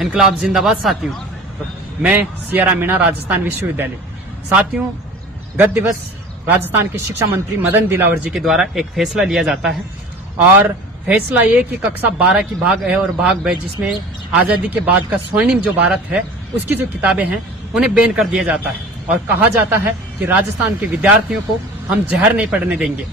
इनकलाब जिंदाबाद। साथियों, मैं सियारा मीणा, राजस्थान विश्वविद्यालय। साथियों, गत दिवस राजस्थान के शिक्षा मंत्री मदन दिलावर जी के द्वारा एक फैसला लिया जाता है और फैसला ये कि कक्षा 12 की भाग ए और भाग बी, जिसमें आजादी के बाद का स्वर्णिम जो भारत है उसकी जो किताबें हैं उन्हें बैन कर दिया जाता है और कहा जाता है कि राजस्थान के विद्यार्थियों को हम जहर नहीं पड़ने देंगे।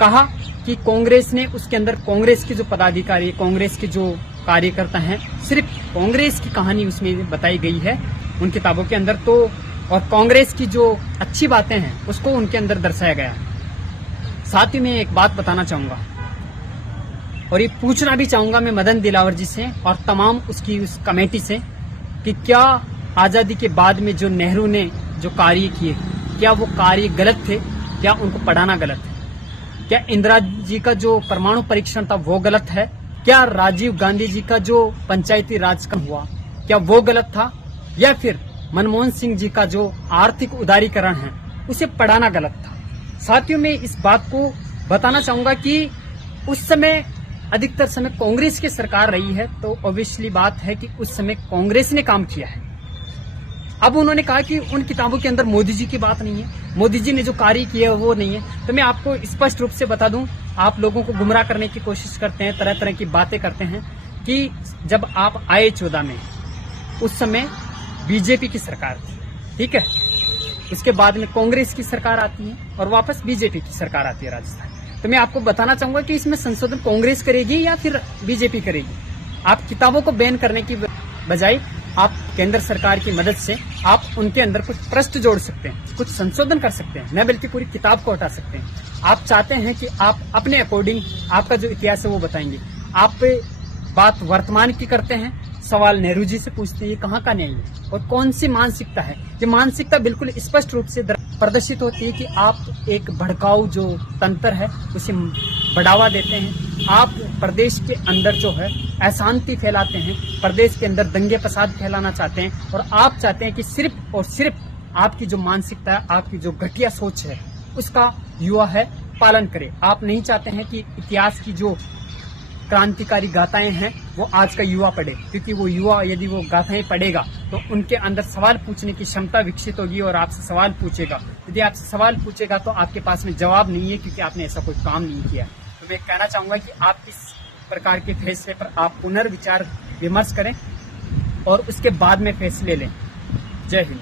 कहा कि कांग्रेस ने उसके अंदर कांग्रेस के जो पदाधिकारी, कांग्रेस के जो कार्यकर्ता हैं, सिर्फ कांग्रेस की कहानी उसमें बताई गई है उन किताबों के अंदर, तो और कांग्रेस की जो अच्छी बातें हैं उसको उनके अंदर दर्शाया गया है। साथ ही मैं एक बात बताना चाहूंगा और ये पूछना भी चाहूंगा मैं मदन दिलावर जी से और तमाम उसकी उस कमेटी से कि क्या आजादी के बाद में जो नेहरू ने जो कार्य किए, क्या वो कार्य गलत थे? क्या उनको पढ़ाना गलत है? क्या इंदिरा जी का जो परमाणु परीक्षण था वो गलत है? क्या राजीव गांधी जी का जो पंचायती राज का हुआ क्या वो गलत था? या फिर मनमोहन सिंह जी का जो आर्थिक उदारीकरण है उसे पढ़ाना गलत था? साथियों, मैं इस बात को बताना चाहूंगा कि उस समय अधिकतर समय कांग्रेस की सरकार रही है, तो ऑब्वियसली बात है कि उस समय कांग्रेस ने काम किया है। अब उन्होंने कहा कि उन किताबों के अंदर मोदी जी की बात नहीं है, मोदी जी ने जो कार्य किया है वो नहीं है। तो मैं आपको स्पष्ट रूप से बता दूं, आप लोगों को गुमराह करने की कोशिश करते हैं, तरह तरह की बातें करते हैं कि जब आप आए 14 में, उस समय बीजेपी की सरकार थी, ठीक है। उसके बाद में कांग्रेस की सरकार आती है और वापस बीजेपी की सरकार आती है राजस्थान। तो मैं आपको बताना चाहूंगा कि इसमें संशोधन कांग्रेस करेगी या फिर बीजेपी करेगी। आप किताबों को बैन करने की बजाय आप केंद्र सरकार की मदद से आप उनके अंदर कुछ प्रश्न जोड़ सकते हैं, कुछ संशोधन कर सकते हैं, न बल्कि पूरी किताब को हटा सकते हैं। आप चाहते हैं कि आप अपने अकॉर्डिंग आपका जो इतिहास है वो बताएंगे। आप बात वर्तमान की करते हैं, सवाल नेहरू जी से पूछते हैं, ये कहाँ का न्याय है और कौन सी मानसिकता है? ये मानसिकता बिल्कुल स्पष्ट रूप से प्रदर्शित होती है कि आप एक भड़काऊ जो तंत्र है उसे बढ़ावा देते हैं। आप प्रदेश के अंदर जो है अशांति फैलाते हैं, प्रदेश के अंदर दंगे फसाद फैलाना चाहते हैं और आप चाहते हैं कि सिर्फ और सिर्फ आपकी जो मानसिकता है, आपकी जो घटिया सोच है उसका युवा है पालन करे। आप नहीं चाहते हैं कि इतिहास की जो क्रांतिकारी गाथाएं हैं वो आज का युवा पढ़े, क्योंकि वो युवा यदि वो गाथाएं पढ़ेगा तो उनके अंदर सवाल पूछने की क्षमता विकसित होगी और आपसे सवाल पूछेगा। यदि आपसे सवाल पूछेगा तो आपके पास में जवाब नहीं है, क्योंकि आपने ऐसा कोई काम नहीं किया। तो मैं कहना चाहूंगा कि आप इस प्रकार के फैसले पर आप पुनर्विचार विमर्श करें और उसके बाद में फैसले लें। जय हिंद।